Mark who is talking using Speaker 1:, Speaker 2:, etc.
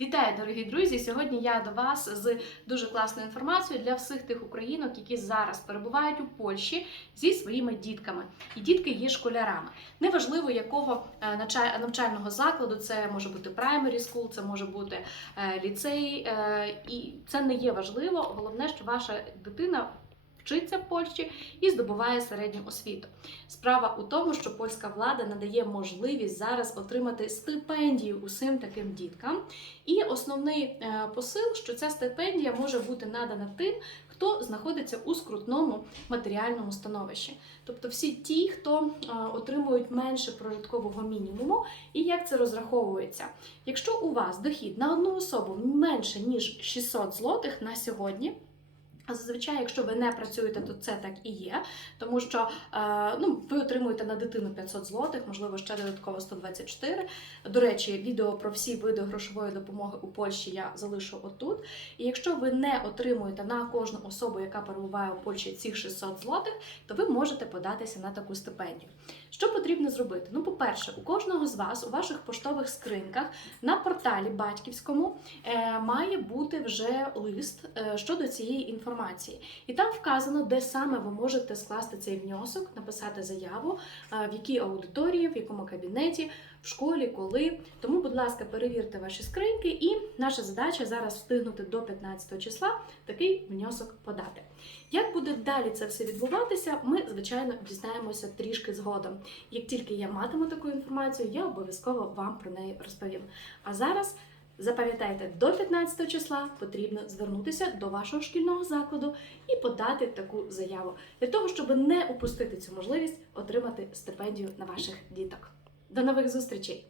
Speaker 1: Вітаю, дорогі друзі! Сьогодні я до вас з дуже класною інформацією для всіх тих українок, які зараз перебувають у Польщі зі своїми дітками. І дітки є школярами. Неважливо, якого е, навчального закладу це може бути primary school, це може бути е, ліцей, е, і це не є важливо. Головне, що ваша дитина. Вчиться в Польщі і здобуває середню освіту. Справа у тому, що польська влада надає можливість зараз отримати стипендію усім таким діткам. І основний е, посил, що ця стипендія може бути надана тим, хто знаходиться у скрутному матеріальному становищі. Тобто всі ті, хто е, отримують менше прожиткового мінімуму, і як це розраховується. Якщо у вас дохід на одну особу менше ніж 600 злотих на сьогодні. Зазвичай, якщо ви не працюєте, то це так і є, тому що е, ну, ви отримуєте на дитину 500 злотих, можливо, ще додатково 124. До речі, відео про всі види грошової допомоги у Польщі я залишу отут. І якщо ви не отримуєте на кожну особу, яка перебуває у Польщі цих 600 злотих, то ви можете податися на таку стипендію. Що потрібно зробити? Ну, по-перше, у кожного з вас у ваших поштових скриньках на порталі батьківському е, має бути вже лист е, щодо цієї інформації. І там вказано, де саме ви можете скласти цей внесок, написати заяву, е, в якій аудиторії, в якому кабінеті, в школі, коли. Тому, будь ласка, перевірте ваші скриньки, і наша задача зараз встигнути до 15 числа такий внесок подати. Як буде далі це все відбуватися, ми, звичайно, дізнаємося трішки згодом. Як тільки я матиму таку інформацію, я обов'язково вам про неї розповім. А зараз. Запам'ятайте, до 15 числа потрібно звернутися до вашого шкільного закладу і подати таку заяву для того, щоб не упустити цю можливість отримати стипендію на ваших діток. До нових зустрічей!